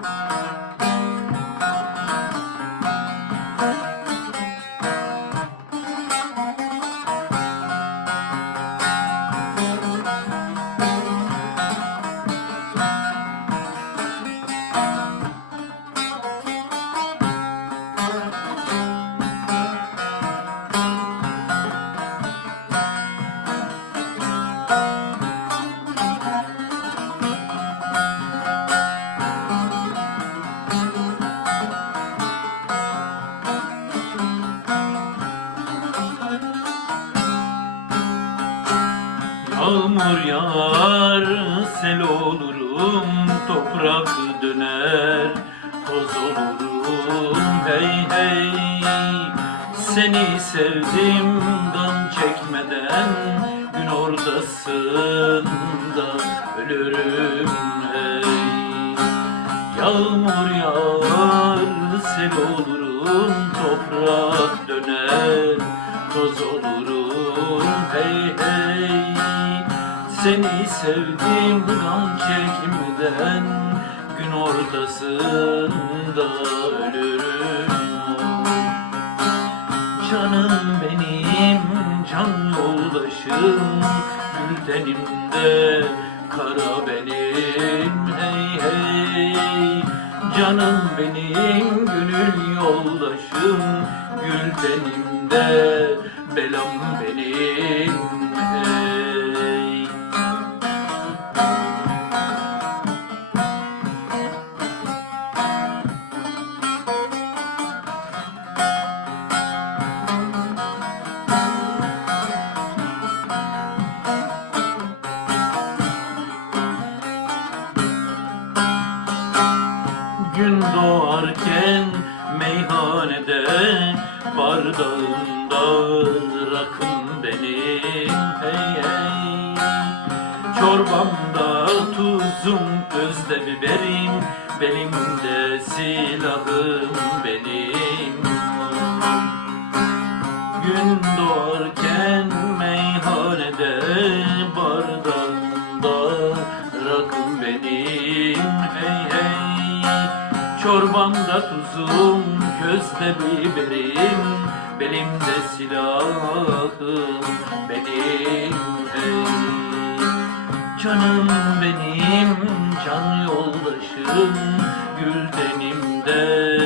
Bye. Yağmur yağar, sel olurum, toprak döner, toz olurum, hey hey. Seni sevdim, gam çekmeden, gün ortasında ölürüm hey. Yağmur yağar, sel olurum, toprak döner, toz olurum, hey hey. Seni sevdim gam çekmeden, gün ortasında ölürüm. Canım benim, can yoldaşım, güldenimde kara benim, hey hey. Canım benim, gönül yoldaşım, güldenimde belam benim, Gün doğarken meyhanede bardağımda rakım benim hey hey. Çorbamda tuzum gözde biberim belimde silahım benim. Gün doğarken meyhanede bardağımda Çorbamda tuzum, közde biberim Belimde silahım benim ey Canım benim, can yoldaşım Güldenimde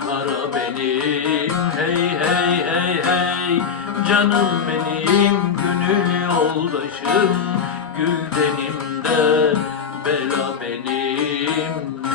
kara benim. Hey hey hey hey Canım benim, gönül yoldaşım Güldenimde bela benim.